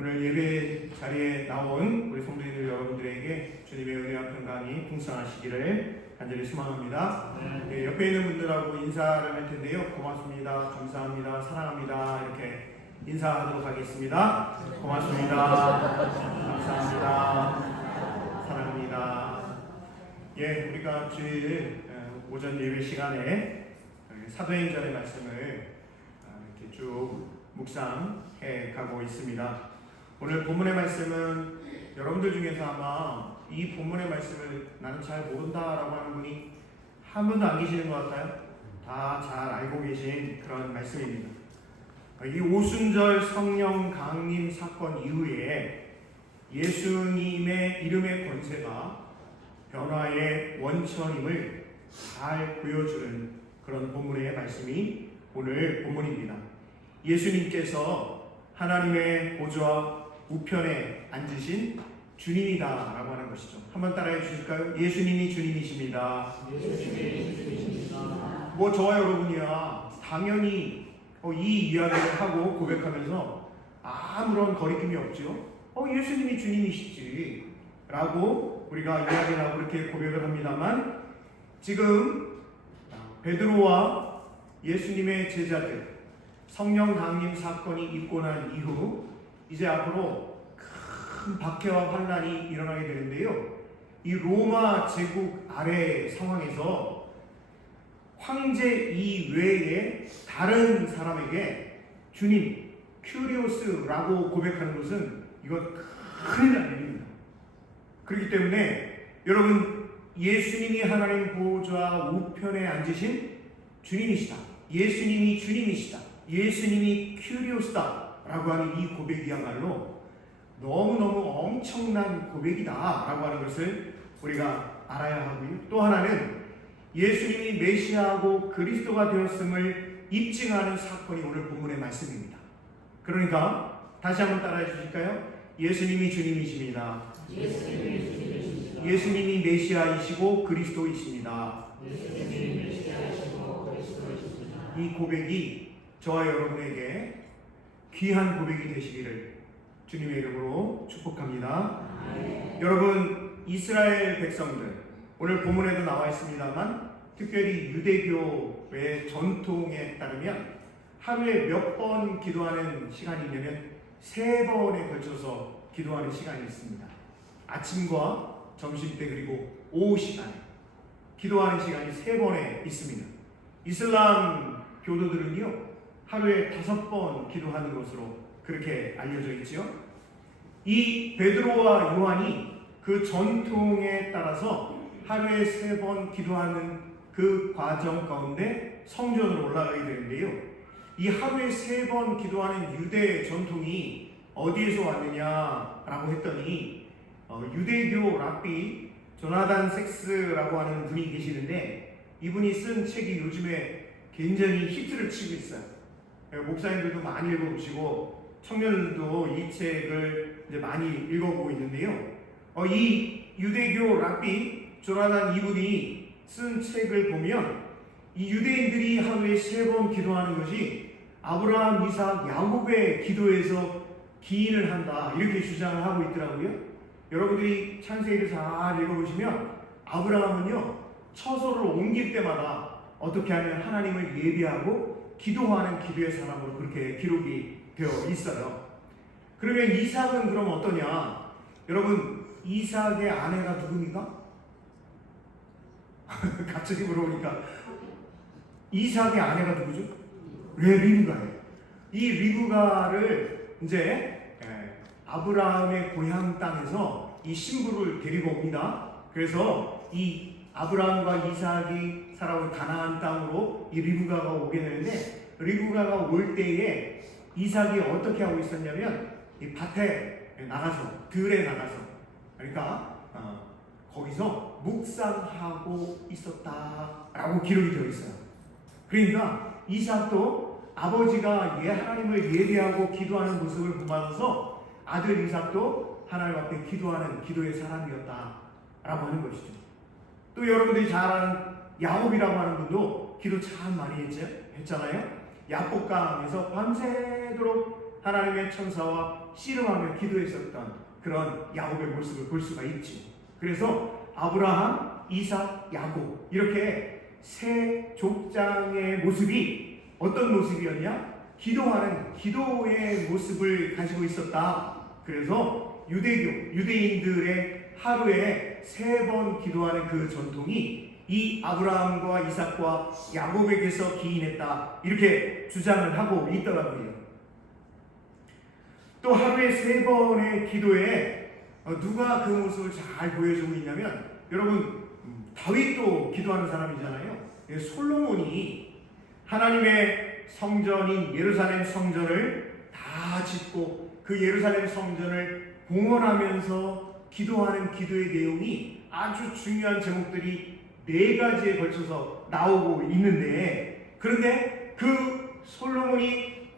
오늘 예배 자리에 나온 우리 성도님들 여러분들에게 주님의 은혜와 평강이 풍성하시기를 간절히 소망합니다. 네, 옆에 있는 분들하고 인사를 할 텐데요. 고맙습니다, 감사합니다, 사랑합니다 이렇게 인사하도록 하겠습니다. 고맙습니다, 감사합니다, 사랑합니다. 예, 우리가 주일 오전 예배 시간에 사도행전의 말씀을 이렇게 쭉 묵상해 가고 있습니다. 오늘 본문의 말씀은 여러분들 중에서 아마 이 본문의 말씀을 나는 잘 모른다라고 하는 분이 한 분도 안 계시는 것 같아요. 다 잘 알고 계신 그런 말씀입니다. 이 오순절 성령 강림 사건 이후에 예수님의 이름의 권세가 변화의 원천임을 잘 보여주는 그런 본문의 말씀이 오늘 본문입니다. 예수님께서 하나님의 보좌 우편에 앉으신 주님이다 라고 하는 것이죠. 한번 따라해 주실까요? 예수님이 주님이십니다. 예수님이 주님이십니다. 뭐 저와 여러분이야 당연히 이 이야기를 하고 고백하면서 아무런 거리낌이 없죠. 예수님이 주님이시지 라고 우리가 이야기를 하고 그렇게 고백을 합니다만, 지금 베드로와 예수님의 제자들 성령 강림 사건이 있고 난 이후 이제 앞으로 큰 박해와 환난이 일어나게 되는데요. 이 로마 제국 아래 상황에서 황제 이외에 다른 사람에게 주님, 큐리오스라고 고백하는 것은 이건 큰일 난 일입니다. 그렇기 때문에 여러분, 예수님이 하나님 보좌 우편에 앉으신 주님이시다, 예수님이 주님이시다, 예수님이 큐리오스다 라고 하는 이 고백이야말로 너무너무 엄청난 고백이다 라고 하는 것을 우리가 알아야 하고요. 또 하나는 예수님이 메시아하고 그리스도가 되었음을 입증하는 사건이 오늘 본문의 말씀입니다. 그러니까 다시 한번 따라해 주실까요? 예수님이 주님이십니다. 예수님이 메시아이시고 그리스도이십니다. 이 고백이 저와 여러분에게 귀한 고백이 되시기를 주님의 이름으로 축복합니다. 여러분, 이스라엘 백성들, 오늘 본문에도 나와 있습니다만 특별히 유대교의 전통에 따르면 하루에 몇 번 기도하는 시간이 있냐면 3번에 걸쳐서 기도하는 시간이 있습니다. 아침과 점심때 그리고 오후 시간에 기도하는 시간이 3번에 있습니다. 이슬람 교도들은요 하루에 5번 기도하는 것으로 그렇게 알려져 있지요. 이 베드로와 요한이 그 전통에 따라서 하루에 3번 기도하는 그 과정 가운데 성전으로 올라가게 되는데요. 이 하루에 3번 기도하는 유대 전통이 어디에서 왔느냐라고 했더니 유대교 랍비 조나단 섹스라고 하는 분이 계시는데, 이분이 쓴 책이 요즘에 굉장히 히트를 치고 있어요. 목사님들도 많이 읽어보시고 청년들도 이 책을 이제 많이 읽어보고 있는데요. 이 유대교 랍비 조나단 이분이 쓴 책을 보면 이 유대인들이 하루에 3번 기도하는 것이 아브라함, 이삭, 야곱의 기도에서 기인을 한다 이렇게 주장을 하고 있더라고요. 여러분들이 창세기를 잘 읽어보시면 아브라함은요 처소를 옮길 때마다 어떻게 하면 하나님을 예배하고 기도하는 기도의 사람으로 그렇게 기록이 되어 있어요. 그러면 이삭은 그럼 어떠냐? 여러분, 이삭의 아내가 누굽니까? 갑자기 물어보니까 이삭의 아내가 누구죠? 리브가예요. 이 리브가를 이제 아브라함의 고향 땅에서 이 신부를 데리고 옵니다. 그래서 이 아브라함과 이삭이 살아온 가나안 땅으로 이 리브가가 오게 되는데, 리브가가 올 때에 이삭이 어떻게 하고 있었냐면 이 밭에 나가서, 들에 나가서, 그러니까 거기서 묵상하고 있었다라고 기록이 되어 있어요. 그러니까 이삭도 아버지가 하나님을 예배하고 기도하는 모습을 보면서 아들 이삭도 하나님 앞에 기도하는 기도의 사람이었다라고 하는 것이죠. 또 여러분들이 잘 아는 야곱이라고 하는 분도 기도 참 많이 했잖아요. 야복강에서 밤새도록 하나님의 천사와 씨름하며 기도했었던 그런 야곱의 모습을 볼 수가 있지. 그래서 아브라함, 이삭, 야곱 이렇게 세 족장의 모습이 어떤 모습이었냐? 기도하는 기도의 모습을 가지고 있었다. 그래서 유대인들의 하루에 3번 기도하는 그 전통이 이 아브라함과 이삭과 야곱에게서 기인했다. 이렇게 주장을 하고 있더라고요. 또 하루에 3번의 기도에 누가 그 모습을 잘 보여주고 있냐면, 여러분 다윗도 기도하는 사람이잖아요. 솔로몬이 하나님의 성전인 예루살렘 성전을 다 짓고 그 예루살렘 성전을 봉헌하면서 기도하는 기도의 내용이 아주 중요한 제목들이 4가지에 걸쳐서 나오고 있는데, 그런데 그 솔로몬이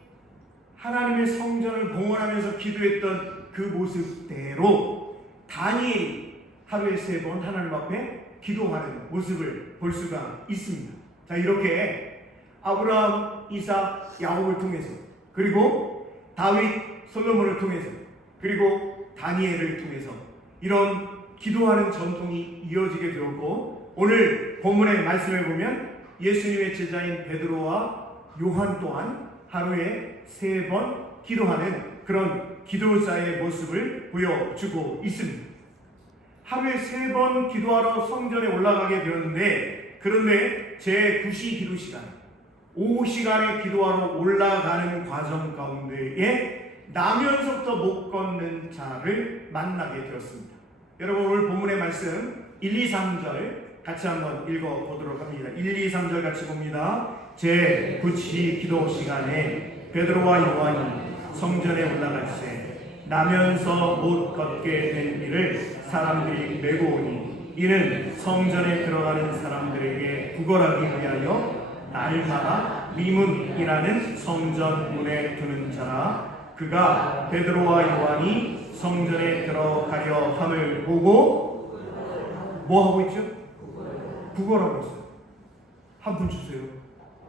하나님의 성전을 봉헌하면서 기도했던 그 모습대로 다니엘이 하루에 3번 하나님 앞에 기도하는 모습을 볼 수가 있습니다. 자, 이렇게 아브라함, 이삭, 야곱을 통해서, 그리고 다윗, 솔로몬을 통해서, 그리고 다니엘을 통해서 이런 기도하는 전통이 이어지게 되었고, 오늘 본문의 말씀을 보면 예수님의 제자인 베드로와 요한 또한 하루에 3번 기도하는 그런 기도자의 모습을 보여주고 있습니다. 하루에 3번 기도하러 성전에 올라가게 되었는데, 그런데 제9시 기도 시간, 오후 시간에 기도하러 올라가는 과정 가운데에 나면서부터 못 걷는 자를 만나게 되었습니다. 여러분, 오늘 본문의 말씀 1, 2, 3절 같이 한번 읽어보도록 합니다. 1, 2, 3절 같이 봅니다. 제9시 기도 시간에 베드로와 요한이 성전에 올라갈새 나면서 못 걷게 된 이를 사람들이 메고 오니, 이는 성전에 들어가는 사람들에게 구걸하기 위하여 날마다 미문이라는 성전 문에 두는 자라. 그가 베드로와 요한이 성전에 들어가려 함을 보고 뭐 하고 있죠? 구걸하고 있어요. 한 분 주세요.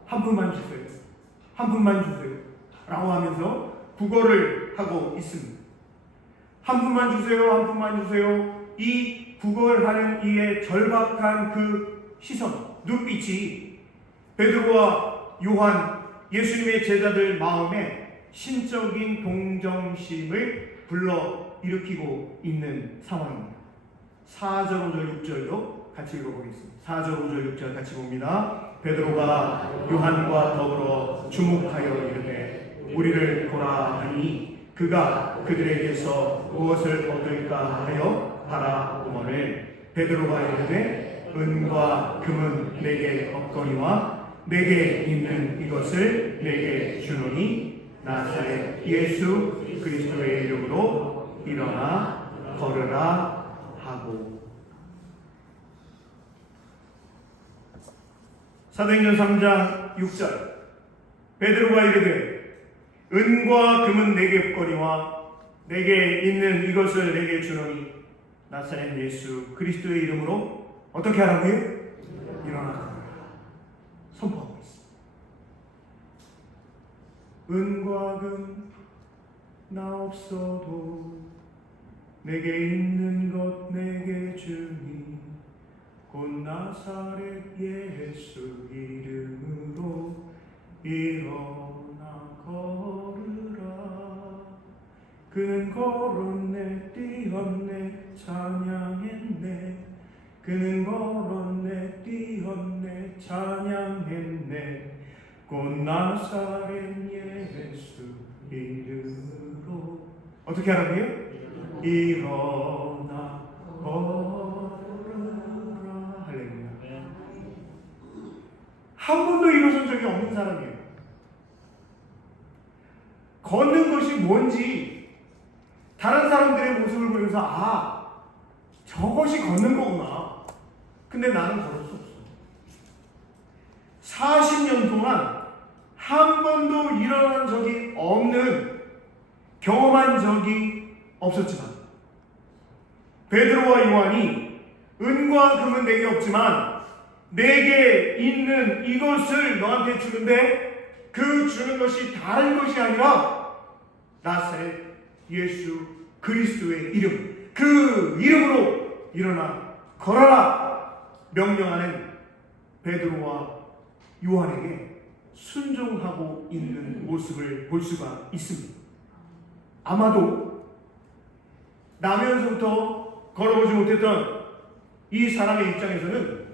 한 분만 주세요. 한 분만 주세요. 라고 하면서 구걸을 하고 있습니다. 한 분만 주세요. 한 분만 주세요. 이 구걸하는 이의 절박한 그 시선, 눈빛이 베드로와 요한, 예수님의 제자들 마음에 신적인 동정심을 불러일으키고 있는 상황입니다. 4절, 5절, 6절도 같이 읽어보겠습니다. 4절, 5절, 6절 같이 봅니다. 베드로가 요한과 더불어 주목하여 이르되 우리를 보라 하니, 그가 그들에게서 무엇을 얻을까 하여 바라보거늘 베드로가 이르되 은과 금은 내게 없거니와 내게 있는 이것을 내게 주노니 나사렛 예수 그리스도의 이름으로 일어나 걸으라 하고. 사도행전 3장 6절 베드로가 이르되 은과 금은 내게 없거니와 내게 있는 이것을 내게 주노니 나사렛 예수 그리스도의 이름으로 어떻게 하라고요? 일어나 선포하고 있습니다. 은과 금 나 없어도 내게 있는 것 내게 주니 곧 나사렛 예수 이름으로 일어나 걸으라. 그는 걸었네 뛰었네 찬양했네. 그는 걸었네 뛰었네 찬양했네. 곧 나사렛 예수 이름으로 어떻게 하라고요? 일어나 걸으라. 할렐루야. 한 번도 일어선 적이 없는 사람이에요. 걷는 것이 뭔지 다른 사람들의 모습을 보면서 아, 저것이 걷는 거구나. 근데 나는 걸을 수 없어. 40년 동안 한 번도 일어난 적이 없는, 경험한 적이 없었지만 베드로와 요한이 은과 금은 내게 없지만 내게 있는 이것을 너한테 주는데 그 주는 것이 다른 것이 아니라 나사렛 예수 그리스도의 이름, 그 이름으로 일어나 걸어라 명령하는 베드로와 요한에게 순종하고 있는 모습을 볼 수가 있습니다. 아마도 나면서부터 걸어보지 못했던 이 사람의 입장에서는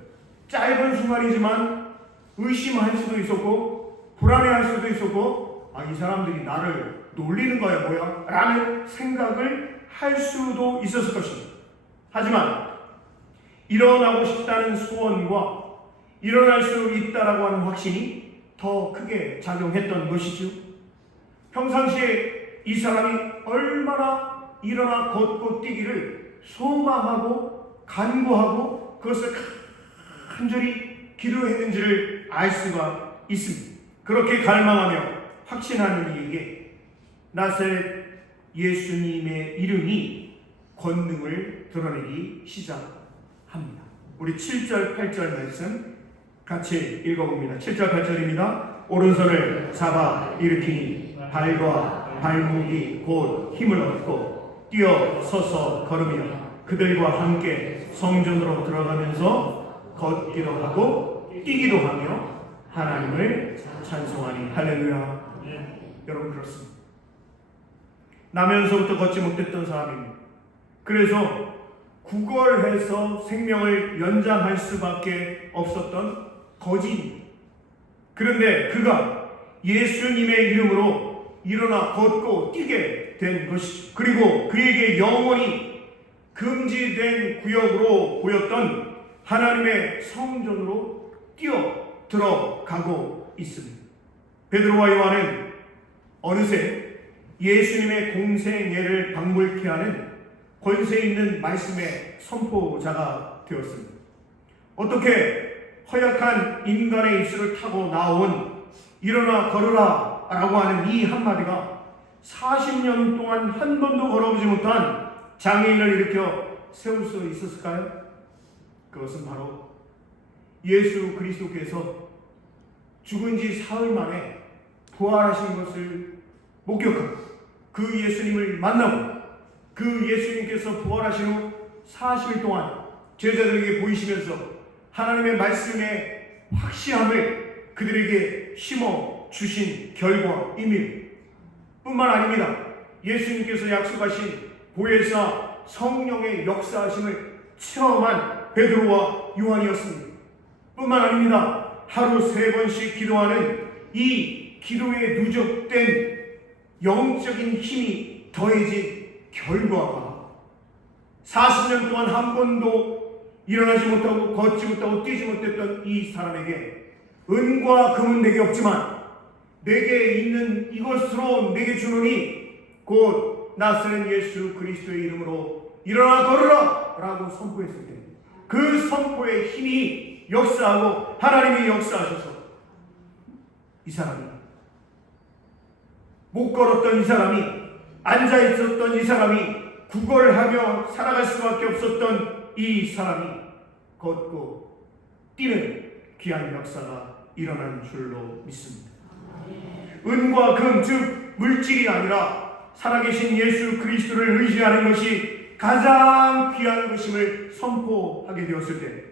짧은 순간이지만 의심할 수도 있었고 불안해할 수도 있었고, 이 사람들이 나를 놀리는 거야 뭐야? 라는 생각을 할 수도 있었을 것입니다. 하지만 일어나고 싶다는 소원과 일어날 수 있다라고 하는 확신이 더 크게 작용했던 것이죠. 평상시에 이 사람이 얼마나 일어나 걷고 뛰기를 소망하고 간구하고 그것을 간절히 기도했는지를 알 수가 있습니다. 그렇게 갈망하며 확신하는 이에게 나사렛 예수님의 이름이 권능을 드러내기 시작합니다. 우리 7절 8절 말씀 같이 읽어봅니다. 7절 8절입니다. 오른손을 잡아 일으키니 발과 발목이 곧 힘을 얻고 뛰어 서서 걸으며 그들과 함께 성전으로 들어가면서 걷기도 하고 뛰기도 하며 하나님을 찬송하니. 할렐루야. 여러분, 그렇습니다. 나면서부터 걷지 못했던 사람입니다. 그래서 구걸해서 생명을 연장할 수밖에 없었던 거지입니다. 그런데 그가 예수님의 이름으로 일어나 걷고 뛰게 된 것이죠. 그리고 그에게 영원히 금지된 구역으로 보였던 하나님의 성전으로 뛰어 들어가고 있습니다. 베드로와 요한은 어느새 예수님의 공생애를 방불케 하는 권세 있는 말씀의 선포자가 되었습니다. 어떻게 허약한 인간의 입술을 타고 나온 일어나 걸으라 라고 하는 이 한마디가 40년 동안 한 번도 걸어보지 못한 장애인을 일으켜 세울 수 있었을까요? 그것은 바로 예수 그리스도께서 죽은 지 사흘 만에 부활하신 것을 목격하고 그 예수님을 만나고 그 예수님께서 부활하신 후 40일 동안 제자들에게 보이시면서 하나님의 말씀의 확실함을 그들에게 심어 주신 결과입니다. 뿐만 아닙니다. 예수님께서 약속하신 보혜사 성령의 역사하심을 체험한 베드로와 요한이었습니다. 뿐만 아닙니다. 하루 3번씩 기도하는 이 기도에 누적된 영적인 힘이 더해진 결과가 40년 동안 한 번도 일어나지 못하고 걷지 못하고 뛰지 못했던 이 사람에게 은과 금은 내게 없지만 내게 있는 이것으로 내게 주노니 곧 나사렛 예수 그리스도의 이름으로 일어나 걸으라 라고 선포했을 때 그 선포의 힘이 역사하고 하나님이 역사하셔서 이 사람이 못 걸었던 이 사람이 앉아있었던 이 사람이 구걸을 하며 살아갈 수밖에 없었던 이 사람이 걷고 뛰는 귀한 역사가 일어난 줄로 믿습니다. 은과 금, 즉 물질이 아니라 살아계신 예수 그리스도를 의지하는 것이 가장 귀한 것임을 선포하게 되었을 때,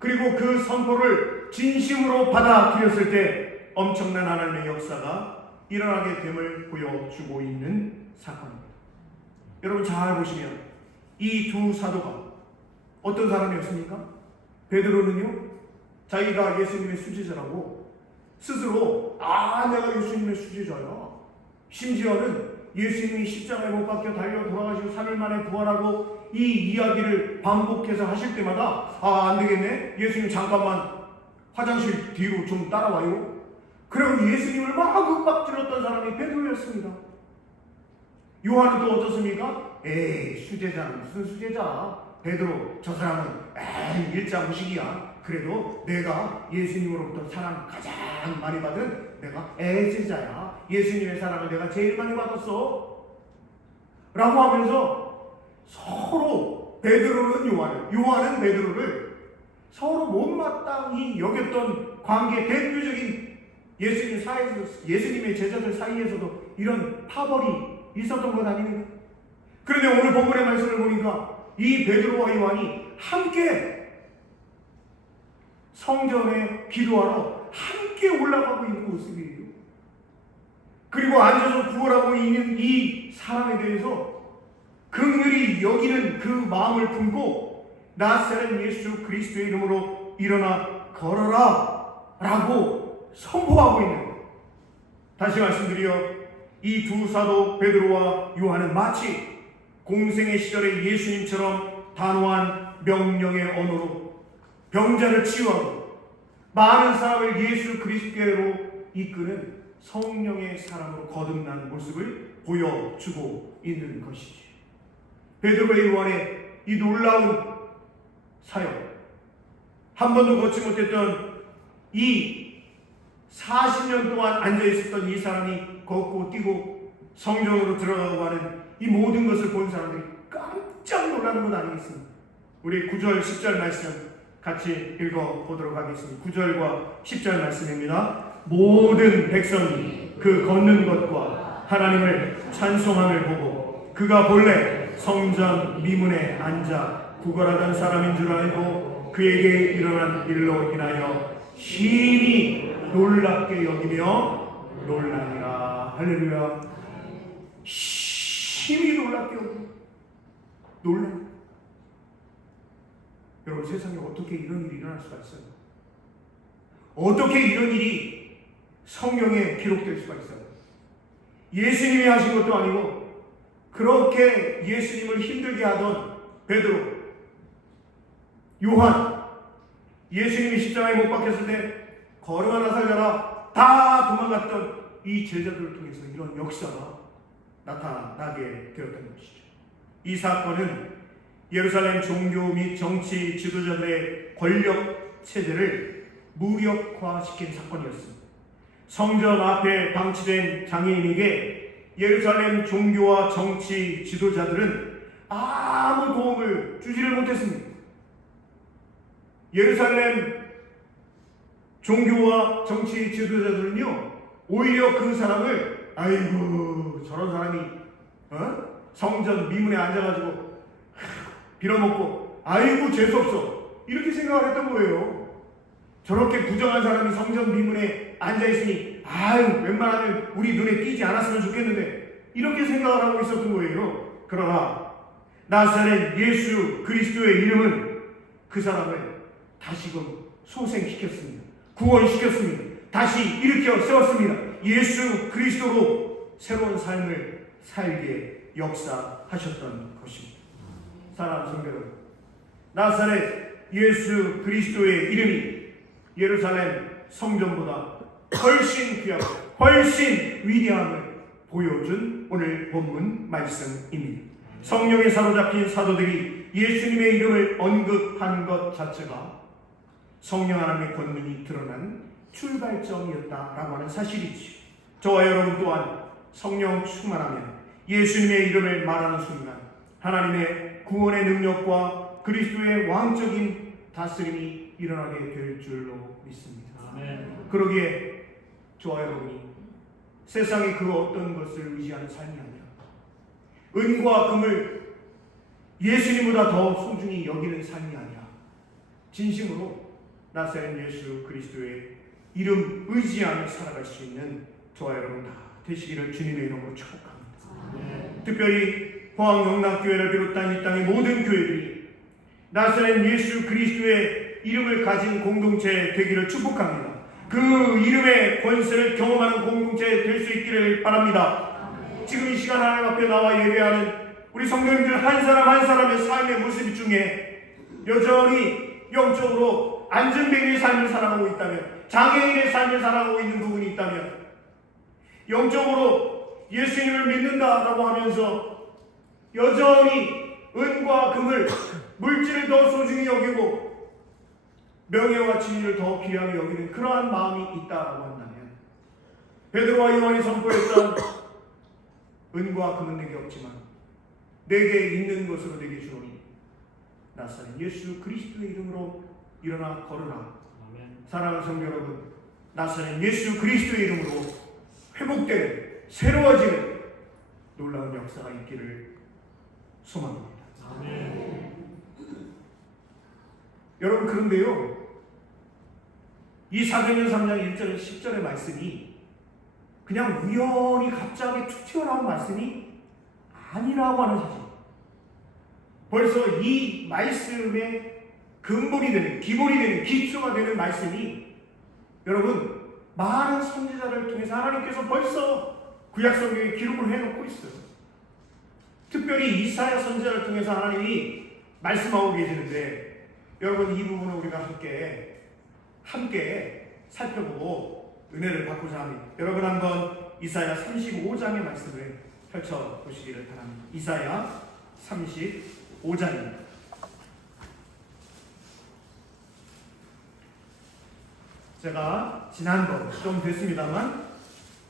그리고 그 선포를 진심으로 받아들였을 때 엄청난 하나님의 역사가 일어나게 됨을 보여주고 있는 사건입니다. 여러분 잘 보시면 이 두 사도가 어떤 사람이었습니까? 베드로는요, 자기가 예수님의 수제자라고 스스로 내가 예수님의 수제자야. 심지어는 예수님이 십자가에 못 박혀 달려 돌아가시고 3일 만에 부활하고 이 이야기를 반복해서 하실 때마다 안 되겠네. 예수님 잠깐만 화장실 뒤로 좀 따라와요. 그리고 예수님을 막 윽박질렀던 사람이 베드로였습니다. 요한은 또 어떻습니까? 수제자는 무슨 수제자? 베드로 저 사람은 일자 무식이야. 그래도 내가 예수님으로부터 사랑 가장 많이 받은 내가 제자야. 예수님의 사랑을 내가 제일 많이 받았어 라고 하면서 서로 베드로는 요한은 베드로를 서로 못마땅히 여겼던 관계, 대표적인 예수님의 제자들 사이에서도 이런 파벌이 있었던 것 아닙니까? 그런데 오늘 본문의 말씀을 보니까 이 베드로와 요한이 함께 성전에 기도하러 함께 올라가고 있는 모습이에요. 그리고 앉아서 구걸하고 있는 이 사람에 대해서 긍휼히 여기는 그 마음을 품고 나사렛 예수 그리스도의 이름으로 일어나 걸어라 라고 선포하고 있는 거예요. 다시 말씀드려 이 두 사도 베드로와 요한은 마치 공생의 시절의 예수님처럼 단호한 명령의 언어로 병자를 치유하고 많은 사람을 예수 그리스도께로 이끄는 성령의 사람으로 거듭난 모습을 보여주고 있는 것이지. 베드로와 요한의 이 놀라운 사역, 한 번도 걷지 못했던 이 40년 동안 앉아있었던 이 사람이 걷고 뛰고 성전으로 들어가고 하는 이 모든 것을 본 사람들이 깜짝 놀라는 것 아니겠습니까? 우리 9절 10절 말씀 같이 읽어보도록 하겠습니다. 9절과 10절 말씀입니다. 모든 백성이 그 걷는 것과 하나님을 찬송함을 보고 그가 본래 성전 미문에 앉아 구걸하던 사람인 줄 알고 그에게 일어난 일로 인하여 심히 놀랍게 여기며 놀라니라. 할렐루야. 심히 놀랍게 여기며 놀라. 여러분, 세상에 어떻게 이런 일이 일어날 수가 있어요? 어떻게 이런 일이 성경에 기록될 수가 있어요? 예수님이 하신 것도 아니고 그렇게 예수님을 힘들게 하던 베드로, 요한, 예수님이 십자가에 못 박혔을 때 걸음 하나 살려라 다 도망갔던 이 제자들을 통해서 이런 역사가 나타나게 되었던 것이죠. 이 사건은 예루살렘 종교 및 정치 지도자들의 권력 체제를 무력화시킨 사건이었습니다. 성전 앞에 방치된 장애인에게 예루살렘 종교와 정치 지도자들은 아무 도움을 주지를 못했습니다. 예루살렘 종교와 정치 지도자들은요, 오히려 그 사람을 아이고 저런 사람이 성전 미문에 앉아가지고 빌어먹고 아이고 재수없어 이렇게 생각을 했던 거예요. 저렇게 부정한 사람이 성전 미문에 앉아있으니 아유 웬만하면 우리 눈에 띄지 않았으면 좋겠는데 이렇게 생각을 하고 있었던 거예요. 그러나 나사렛 예수 그리스도의 이름은 그 사람을 다시금 소생시켰습니다. 구원시켰습니다. 다시 일으켜 세웠습니다. 예수 그리스도로 새로운 삶을 살게 역사하셨던 것입니다. 사랑하는 성도 여러분, 나사렛 예수 그리스도의 이름이 예루살렘 성전보다 훨씬 귀하고 훨씬 위대함을 보여준 오늘 본문 말씀입니다. 성령에 사로잡힌 사도들이 예수님의 이름을 언급한 것 자체가 성령 하나님의 권능이 드러난 출발점이었다라고 하는 사실이지. 저와 여러분 또한 성령 충만하면 예수님의 이름을 말하는 순간 하나님의 구원의 능력과 그리스도의 왕적인 다스림이 일어나게 될 줄로 믿습니다. 아멘. 그러기에 저와 여러분이 세상의 그 어떤 것을 의지하는 삶이 아니라 은과 금을 예수님보다 더 소중히 여기는 삶이 아니라 진심으로 나사렛 예수 그리스도의 이름 의지하며 살아갈 수 있는 저와 여러분 다 되시기를 주님의 이름으로 축복합니다. 특별히 포항 영락교회를 비롯한 이 땅의 모든 교회들이 나사렛 예수 그리스도의 이름을 가진 공동체 되기를 축복합니다. 그 이름의 권세를 경험하는 공동체 될 수 있기를 바랍니다. 지금 이 시간 하나님 앞에 나와 예배하는 우리 성도님들 한 사람 한 사람의 삶의 모습 중에 여전히 영적으로 안전뱅이의 삶을 살아가고 있다면, 장애인의 삶을 살아가고 있는 부분이 있다면, 영적으로 예수님을 믿는다라고 하면서 여전히 은과 금을, 물질을 더 소중히 여기고 명예와 진리를 더 귀하게 여기는 그러한 마음이 있다라고 한다면, 베드로와 요한이 선포했던 은과 금은 내게 없지만 내게 있는 것으로 내게 주노니 나사렛 예수 그리스도의 이름으로 일어나 걸으라. 아멘. 사랑하는 성도 여러분, 나사렛 예수 그리스도의 이름으로 회복되는 새로워지는 놀라운 역사가 있기를 소망합니다. 아멘. 여러분, 그런데요, 이 사도행전 3장 1절 10절의 말씀이 그냥 우연히 갑자기 툭 튀어나온 말씀이 아니라고 하는 사실. 벌써 이 말씀의 근본이 되는, 기본이 되는, 기초가 되는 말씀이 여러분 많은 선지자를 통해서 하나님께서 벌써 구약 성경에 기록을 해놓고 있어요. 특별히 이사야 선지자를 통해서 하나님이 말씀하고 계시는데, 여러분 이 부분을 우리가 함께 살펴보고 은혜를 받고자 합니다. 여러분 한번 이사야 35장의 말씀을 펼쳐보시기를 바랍니다. 이사야 35장입니다. 제가 지난번 좀 됐습니다만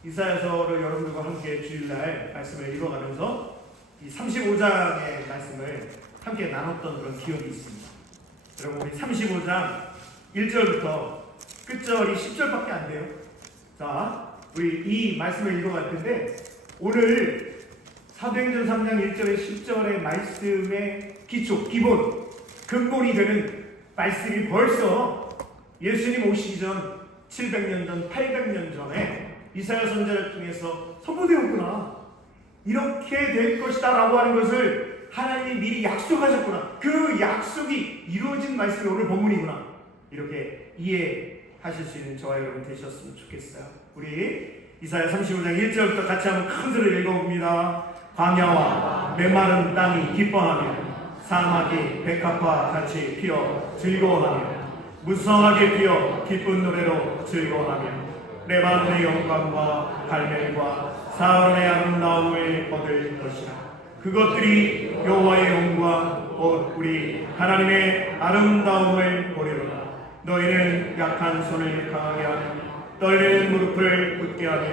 이사야서를 여러분들과 함께 주일날 말씀을 읽어가면서 이 35장의 말씀을 함께 나눴던 그런 기억이 있습니다. 여러분, 우리 35장 1절부터 끝절이 10절밖에 안 돼요. 자, 우리 이 말씀을 읽어갈 텐데, 오늘 사도행전 3장 1절에 10절의 말씀의 기초, 기본, 근본이 되는 말씀이 벌써 예수님 오시기 전 700년 전, 800년 전에 이사야 선지자를 통해서 선포되었구나. 이렇게 될 것이다 라고 하는 것을 하나님이 미리 약속하셨구나. 그 약속이 이루어진 말씀이 오늘 본문이구나. 이렇게 이해하실 수 있는 저와 여러분 되셨으면 좋겠어요. 우리 이사야 35장 1절부터 같이 한번 큰 소리를 읽어봅니다. 광야와 메마른 땅이 기뻐하며 사막이 백합화 같이 피어 즐거워하며 무성하게 피어 기쁜 노래로 즐거워하며 레바논의 영광과 갈멜과 사하론의 아름다움을 얻을 것이라. 그것들이 여호와의 영광 곧 우리 하나님의 아름다움을 보리로다. 너희는 약한 손을 강하게 하며 떨리는 무릎을 굳게 하며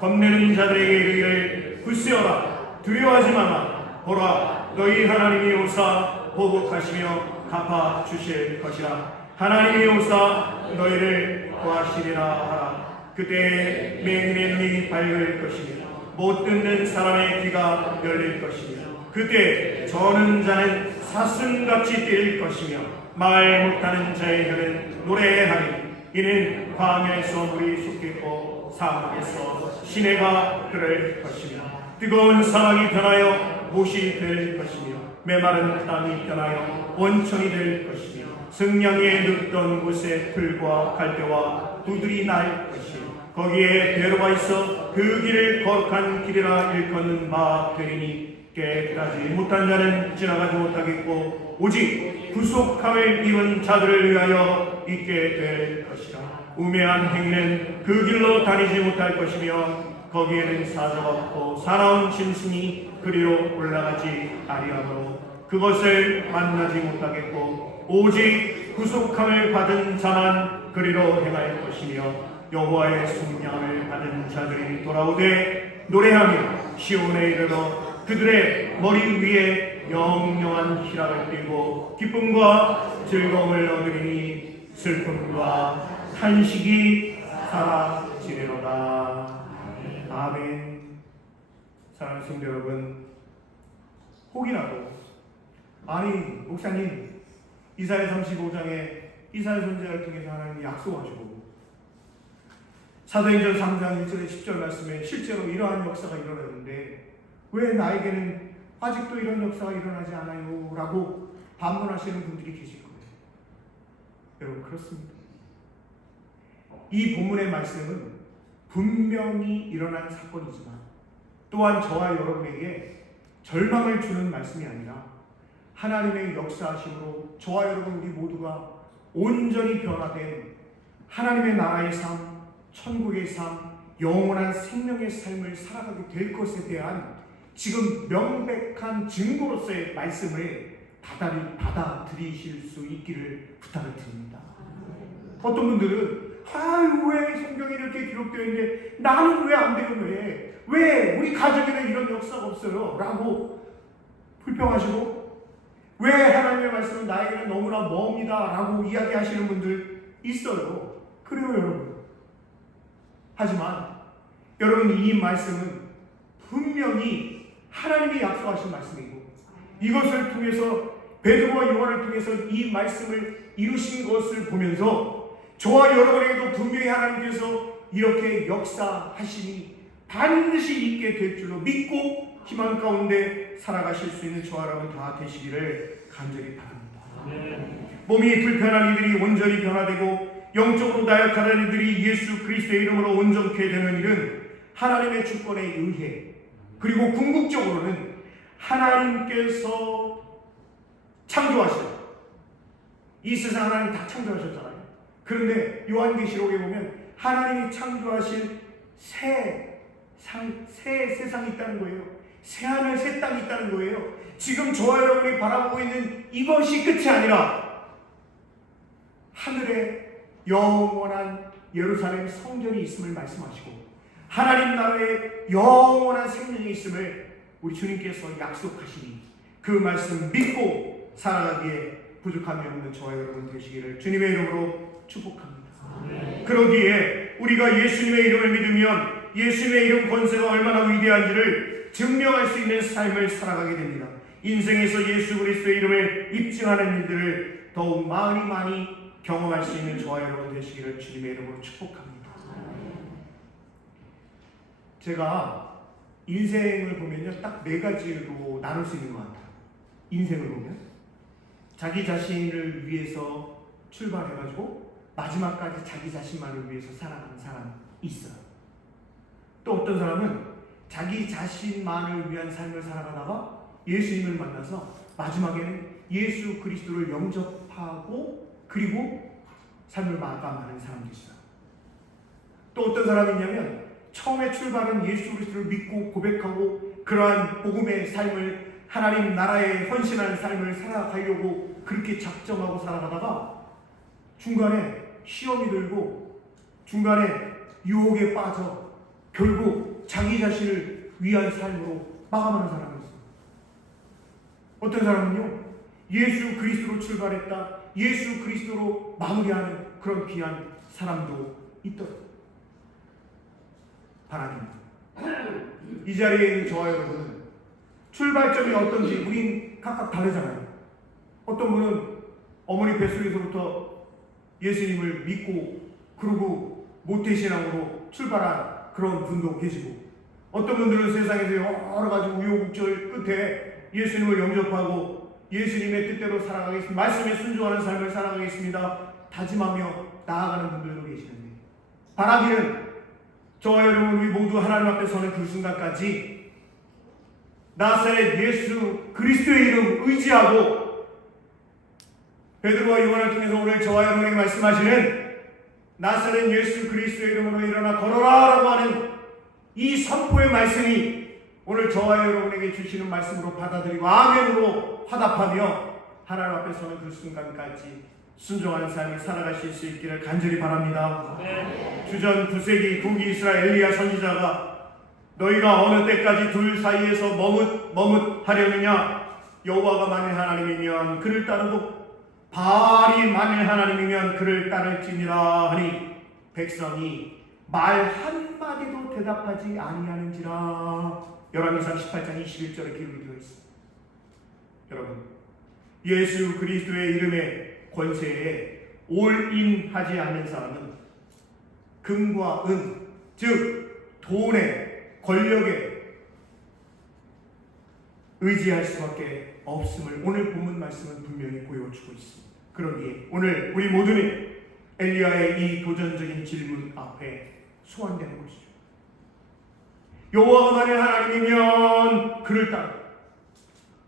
겁내는 자들에게 이르기를 굳세어라. 두려워하지 마라. 보라, 너희 하나님이 오사 보복하시며 갚아 주실 것이라. 하나님이 오사 너희를 구하시리라 하라. 그때 맹인의 눈이 밝을 것이며 못 듣는 사람의 귀가 열릴 것이며 그때 저는 자는 사슴같이 뛸 것이며 말 못하는 자의 혀는 노래하리. 이는 광야에서 물이 솟겠고 사막에서 시내가 흐를 것이며 뜨거운 사막이 변하여 못이 될 것이며 메마른 땅이 변하여 원천이 될 것이며 승냥이에 눕던 곳에 풀과 갈대와 두들이 날 것이며 거기에 배로가 있어 그 길을 거룩한 길이라 일컫는 바 되리니 깨끗하지 못한 자는 지나가지 못하겠고 오직 구속함을 입은 자들을 위하여 있게 될 것이라. 우매한 행위는 그 길로 다니지 못할 것이며 거기에는 사자가 없고 사나운 짐승이 그리로 올라가지 아니하므로 그것을 만나지 못하겠고 오직 구속함을 받은 자만 그리로 행할 것이며 여호와의 속량을 받은 자들이 돌아오되 노래하며 시온에 이르러 그들의 머리 위에 영영한 희락을 띠고 기쁨과 즐거움을 얻으리니 슬픔과 탄식이 사라지리로다. 아멘. 사랑하는 성도 여러분, 혹이라도 아니 목사님 이사야 35장에 이사야 선지자를 통해서 하나님이 약속하시고 사도행전 3장 1절에 10절 말씀에 실제로 이러한 역사가 일어났는데 왜 나에게는 아직도 이런 역사가 일어나지 않아요? 라고 반문하시는 분들이 계실 거예요. 여러분, 그렇습니다. 이 본문의 말씀은 분명히 일어난 사건이지만 또한 저와 여러분에게 절망을 주는 말씀이 아니라 하나님의 역사하심으로 저와 여러분 우리 모두가 온전히 변화된 하나님의 나라의 삶, 천국의 삶, 영원한 생명의 삶을 살아가게 될 것에 대한 지금 명백한 증거로서의 말씀을 받아들이실 수 있기를 부탁을 드립니다. 어떤 분들은 왜 성경에 이렇게 기록되어 있는데 나는 왜 안 되는 왜 우리 가족에는 이런 역사가 없어요? 라고 불평하시고 왜 하나님의 말씀은 나에게는 너무나 멉니다 라고 이야기하시는 분들 있어요. 그래요 여러분. 하지만 여러분, 이 말씀은 분명히 하나님이 약속하신 말씀이고, 이것을 통해서 베드로와 요한을 통해서 이 말씀을 이루신 것을 보면서 저와 여러분에게도 분명히 하나님께서 이렇게 역사하심이 반드시 있게 될 줄로 믿고 희망 가운데 살아가실 수 있는 저와 여러분 다 되시기를 간절히 바랍니다. 몸이 불편한 이들이 온전히 변화되고 영적으로 나약한 이들이 예수 그리스도의 이름으로 온전케 되는 일은 하나님의 주권에 의해, 그리고 궁극적으로는 하나님께서 창조하신, 이 세상 하나님 다 창조하셨잖아요. 그런데 요한계시록에 보면 하나님이 창조하신 새 세상이 있다는 거예요. 새 하늘 새 땅이 있다는 거예요. 지금 저와 여러분이 바라보고 있는 이것이 끝이 아니라 하늘에 영원한 예루살렘 성전이 있음을 말씀하시고 하나님 나라에 영원한 생명이 있음을 우리 주님께서 약속하시니 그 말씀 믿고 살아가기에 부족함이 없는 저와 여러분 되시기를 주님의 이름으로 축복합니다. 그러기에 우리가 예수님의 이름을 믿으면 예수님의 이름 권세가 얼마나 위대한지를 증명할 수 있는 삶을 살아가게 됩니다. 인생에서 예수 그리스도의 이름을 입증하는 일들을 더욱 많이 경험할 수 있는 저와 여러분 되시기를 주님의 이름으로 축복합니다. 제가 인생을 보면요, 딱 4가지로 나눌 수 있는 것 같아요. 인생을 보면 자기 자신을 위해서 출발해가지고 마지막까지 자기 자신만을 위해서 살아가는 사람이 있어요. 또 어떤 사람은 자기 자신만을 위한 삶을 살아가다가 예수님을 만나서 마지막에는 예수 그리스도를 영접하고 그리고 삶을 마감하는 사람도 있어요. 또 어떤 사람이 있냐면 처음에 출발은 예수 그리스도를 믿고 고백하고 그러한 복음의 삶을, 하나님 나라에 헌신하는 삶을 살아가려고 그렇게 작정하고 살아가다가 중간에 시험이 들고 중간에 유혹에 빠져 결국 자기 자신을 위한 삶으로 마감하는 사람이 있어요. 어떤 사람은요, 예수 그리스도로 출발했다, 예수 그리스도로 마무리하는 그런 귀한 사람도 있더라고요. 하나님, 이 자리에 있는 저와 여러분은 출발점이 어떤지 우린 각각 다르잖아요. 어떤 분은 어머니 뱃속에서부터 예수님을 믿고 그러고 모태신앙으로 출발한 그런 분도 계시고, 어떤 분들은 세상에서 여러 가지 우여곡절 끝에 예수님을 영접하고 예수님의 뜻대로 살아가겠습니다, 말씀에 순종하는 삶을 살아가겠습니다 다짐하며 나아가는 분들도 계시는데, 바라기는 저와 여러분 우리 모두 하나님 앞에 서는 그 순간까지 나사렛 예수 그리스도의 이름 의지하고 베드로와 요한을 통해서 오늘 저와 여러분에게 말씀하시는 나사렛 예수 그리스도의 이름으로 일어나 걸어라 라고 하는 이 선포의 말씀이 오늘 저와 여러분에게 주시는 말씀으로 받아들이고 아멘으로 화답하며 하나님 앞에 서는 그 순간까지 순종하는 삶을 살아가실 수 있기를 간절히 바랍니다. 주전 9세기 북이스라엘 엘리야 선지자가 너희가 어느 때까지 둘 사이에서 머뭇하려느냐, 여호와가 만일 하나님이면 그를 따르고 바알이 만일 하나님이면 그를 따를지니라 하니 백성이 말 한마디도 대답하지 아니하는지라. 열왕기상 18장 21절에 기록이 되어 있습니다. 여러분, 예수 그리스도의 이름의 권세에 올인하지 않는 사람은 금과 은, 즉 돈에, 권력에 의지할 수밖에 없음을 오늘 본문 말씀은 분명히 보여주고 있습니다. 그러기에 오늘 우리 모두는 엘리야의 이 도전적인 질문 앞에 소환되는 것이죠. 여호와가 만일 하나님이면 그를 따르,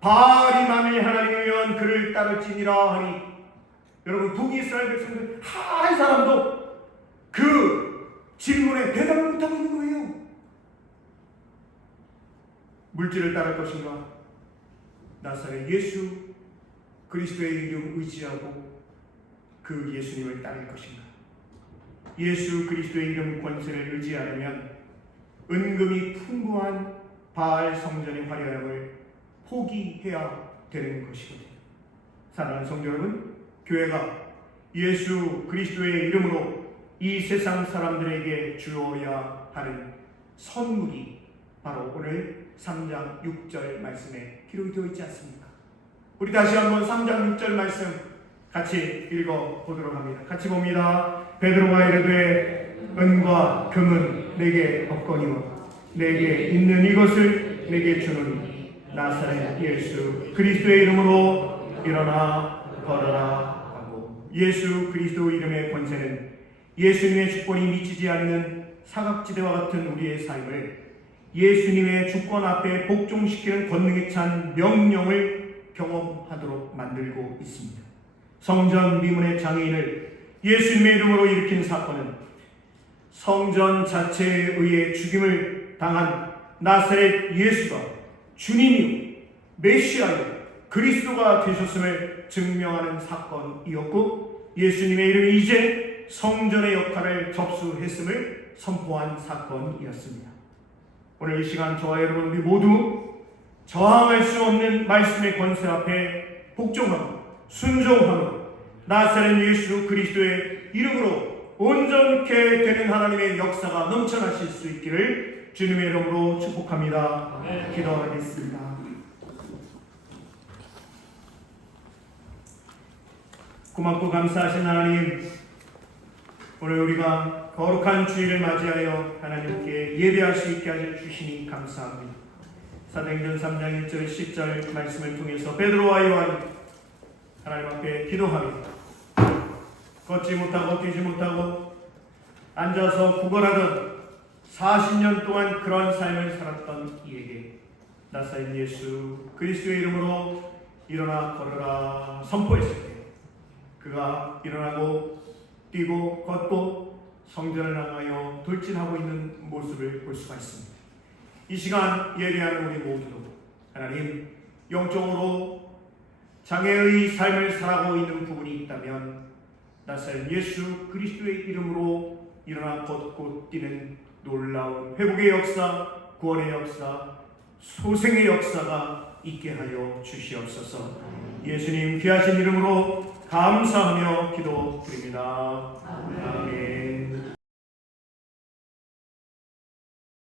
바알이 만일 하나님이면 그를 따를지니라 하니, 여러분 북이스라엘 백성들 한 사람도 그 질문에 대답을 못하고 있는 거예요. 물질을 따를 것인가, 나사렛 예수 그리스도의 이름 의지하고 그 예수님을 따를 것인가. 예수 그리스도의 이름 권세를 의지하려면 은금이 풍부한 바알 성전의 화려함을 포기해야 되는 것이거든요. 사랑하는 성도 여러분, 교회가 예수 그리스도의 이름으로 이 세상 사람들에게 주어야 하는 선물이 바로 오늘 3장 6절 말씀에 기록이 되어 있지 않습니까? 우리 다시 한번 3장 6절 말씀 같이 읽어보도록 합니다. 같이 봅니다. 베드로가 이르되 은과 금은 내게 없거니와 내게 있는 이것을 내게 주노니 나사렛 예수 그리스도의 이름으로 일어나 걸어라 하고, 예수 그리스도 이름의 권세는 예수님의 주권이 미치지 않는 사각지대와 같은 우리의 삶을 예수님의 주권 앞에 복종시키는 권능에 찬 명령을 경험하도록 만들고 있습니다. 성전 미문의 장애인을 예수님의 이름으로 일으킨 사건은 성전 자체에 의해 죽임을 당한 나사렛 예수가 주님이요 메시아요 그리스도가 되셨음을 증명하는 사건이었고, 예수님의 이름이 이제 성전의 역할을 접수했음을 선포한 사건이었습니다. 오늘 이 시간 저와 여러분 우리 모두 저항할 수 없는 말씀의 권세 앞에 복종하고 순종하며 나사렛 예수 그리스도의 이름으로 온전케 되는 하나님의 역사가 넘쳐나실 수 있기를 주님의 이름으로 축복합니다. 기도하겠습니다. 고맙고 감사하신 하나님, 오늘 우리가 거룩한 주일을 맞이하여 하나님께 예배할 수 있게 하여 주시니 감사합니다. 사도행전 3장 1절 10절 말씀을 통해서 베드로와 요한이 하나님 앞에 기도하며 걷지 못하고 뛰지 못하고 앉아서 구걸하던 40년 동안 그런 삶을 살았던 이에게 나사렛 예수 그리스도의 이름으로 일어나 걸어라 선포했을 때 그가 일어나고 뛰고 걷고 성전을 향하여 돌진하고 있는 모습을 볼 수가 있습니다. 이 시간 예배하는 우리 모두도 하나님 영적으로 장애의 삶을 살아가고 있는 부분이 있다면 나사렛 예수 그리스도의 이름으로 일어나 걷고 뛰는 놀라운 회복의 역사, 구원의 역사, 소생의 역사가 있게 하여 주시옵소서. 예수님 귀하신 이름으로 감사하며 기도드립니다. 아멘.